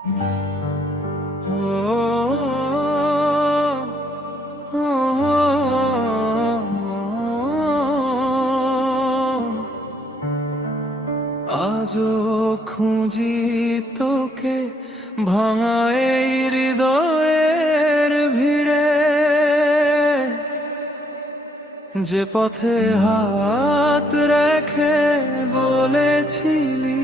আজও খুঁজি তোকে ভাঙা এই হৃদয়ের ভিড়ে, যে পথে হাত রেখে বলেছিলি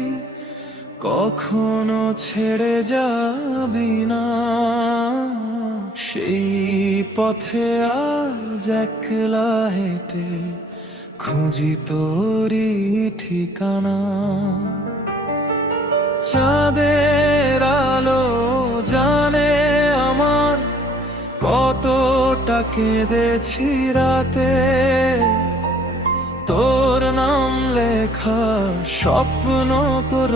কখনো ছেড়ে যাবি না। সেই পথে আজ একলা হেঁটে খুঁজি তোরই ঠিকানা। চাঁদের আলো জানে আমার কতটা কেঁদেছি রাতে, তোর নাম লেখা স্বপ্ন তোর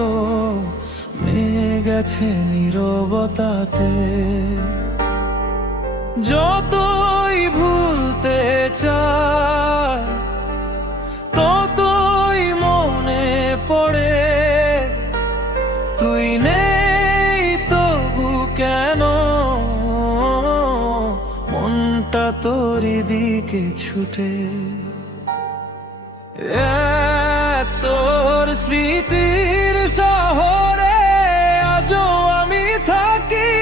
মেয়ে গেছে নীরবতাতে। যতই ভুলতে চাই ততই মনে পড়ে, তুই নেই তবু কেন মনটা তোরই দিকে ছুটে। তোর স্মৃতির শহরে আজও আমি থাকি,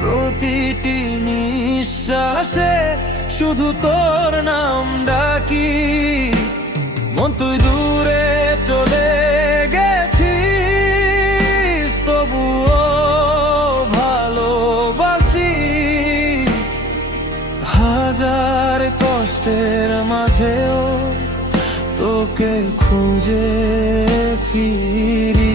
প্রতিটি নিঃশ্বাসে শুধু তোর নাম ডাকি। মন তুই দূরে চলে গেছিস তবুও ভালোবাসি, হাজার কষ্টের মাঝেও তোকে খুঁজে ফিরি।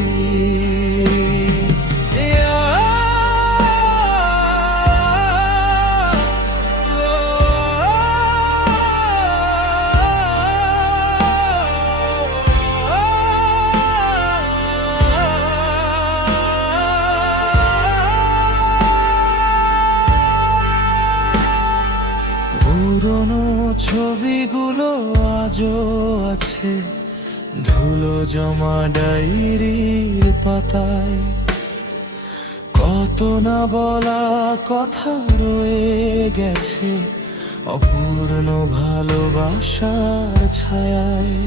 পুরনো ছবিগুলো আজও আছে ধুলো জমা ডায়েরির পাতায়, কত না বলা কথা রয়ে গেছে অপূর্ণ ভালোবাসার ছায়ায়।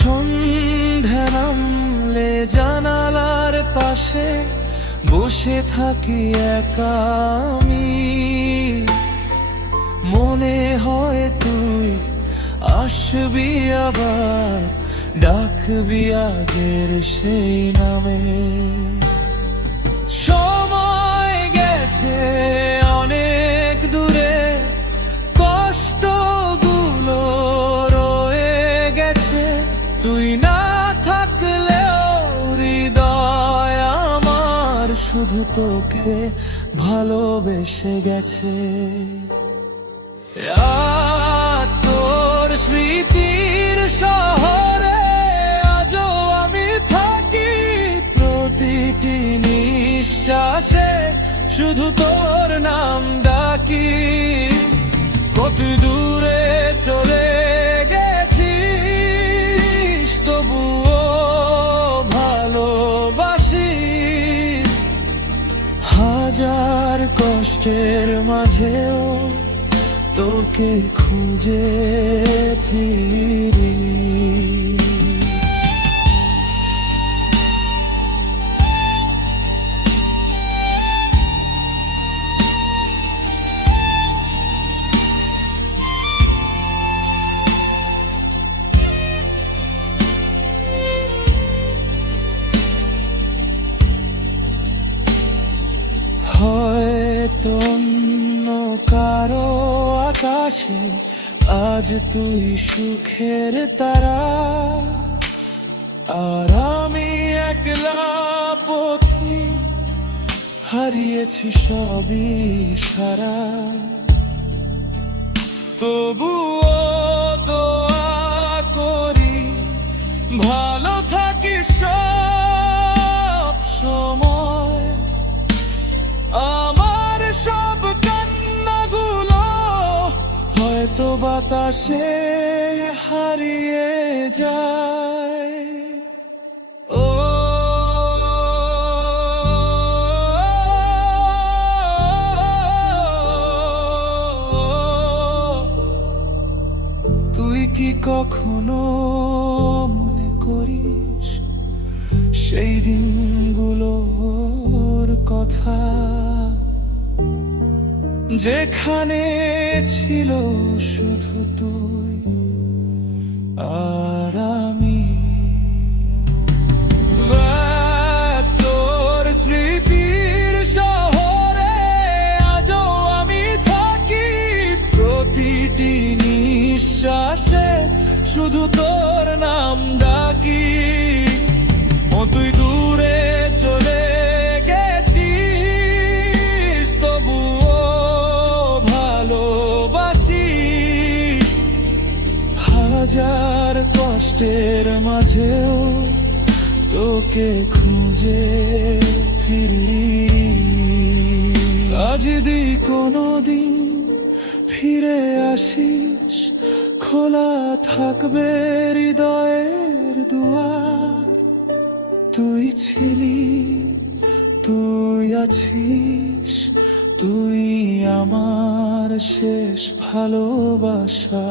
সন্ধ্যা নামলে জানালার পাশে বসে থাকি একা আমি, মনে হয় তুই আসবি আবার ডাকবি আগের সেই নামে। সময় গেছে অনেক দূরে, কষ্টগুলো রয়ে গেছে, তুই না থাকলেও হৃদয় আমার শুধু তোকে ভালোবেসে গেছে। তোর স্মৃতির শহরে আজও আমি থাকি, প্রতিটি নিঃশ্বাসে শুধু তোর নাম ডাকি। কত দূরে চলে গেছিস তবুও ভালোবাসি, হাজার কষ্টের মাঝেও তোকে খুঁজে ফিরি। হয়তো অন্য কারো আকাশে আজ তুই সুখের তারা, আর আমি একলা পথি হারিয়েছি সবই সারা। তবুও দোয়া করি ভালো থাকিস সব সময়, আমার সব কান্নাগুলো হয়তো বাতাসে হারিয়ে যায়। ও কখনো মনে করিস সেই দিনগুলোর কথা, যেখানে ছিল শুধু তুই আর আমি। তোর স্মৃতির শহরে আজও আমি থাকি, প্রতিটি নিঃশ্বাসে শুধু তোর নাম ডাকি। ও তুই দূরে চলে গেছিস, তবুও ভালোবাসি। হাজার কষ্টের মাঝেও তোকে খুঁজে ফিরি। আজ যদি কোনোদিন ফিরে আসিস, খোলা থাকবে হৃদয়ের দুয়ার। তুই ছিলি, তুই আছিস, তুই আমার শেষ ভালোবাসা।